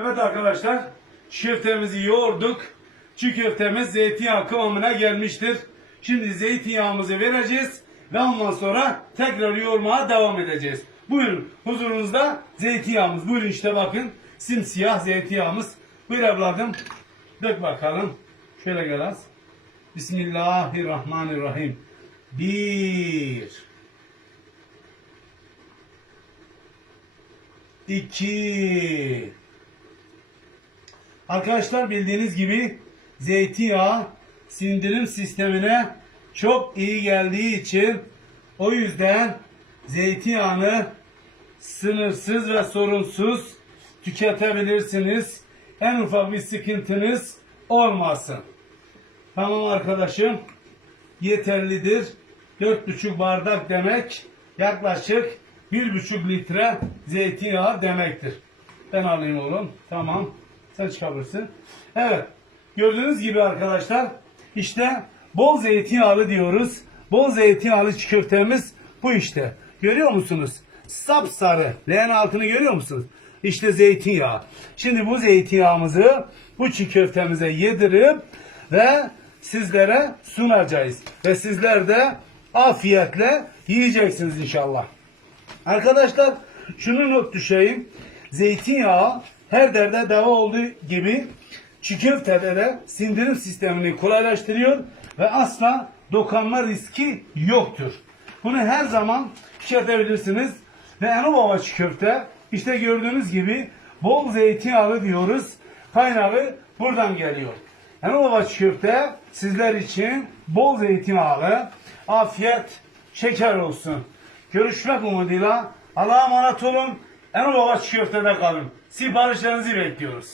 Evet arkadaşlar, çiğ yoğurduk. Çiğ köftemiz zeytinyağı kıvamına gelmiştir. Şimdi zeytinyağımızı vereceğiz ve ondan sonra tekrar yoğurmaya devam edeceğiz. Buyurun huzurunuzda zeytinyağımız. Buyurun işte bakın simsiyah zeytinyağımız. Buyur evladım. Dök bakalım. Şöyle gel az. Bismillahirrahmanirrahim. Bir. İki. Arkadaşlar bildiğiniz gibi zeytinyağı sindirim sistemine çok iyi geldiği için o yüzden zeytinyağını sınırsız ve sorunsuz tüketebilirsiniz. En ufak bir sıkıntınız olmasın. Tamam arkadaşım. Yeterlidir. 4,5 bardak demek yaklaşık 1,5 litre zeytinyağı demektir. Ben alayım oğlum. Tamam. Sen çıkabilirsin. Evet. Gördüğünüz gibi arkadaşlar işte bol zeytinyağlı diyoruz. Bol zeytinyağlı çiğ köftemiz bu işte. Görüyor musunuz? Sapsarı. Leğen altını görüyor musunuz? İşte zeytinyağı. Şimdi bu zeytinyağımızı bu çiğ köftemize yedirip ve sizlere sunacağız. Ve sizler de afiyetle yiyeceksiniz inşallah. Arkadaşlar şunu not düşeyim. Zeytinyağı her derde deva olduğu gibi çiğ de sindirim sistemini kolaylaştırıyor ve asla dokanma riski yoktur. Bunu her zaman tüketebilirsiniz. Ve çiğ köfte işte gördüğünüz gibi bol zeytinyağlı diyoruz. Kaynağı buradan geliyor. Çiğ köfte sizler için bol zeytinyağlı, afiyet, şeker olsun. Görüşmek umuduyla Allah'a emanet olun. Enobaba çiğ köftede kalın. Siparişlerinizi bekliyoruz.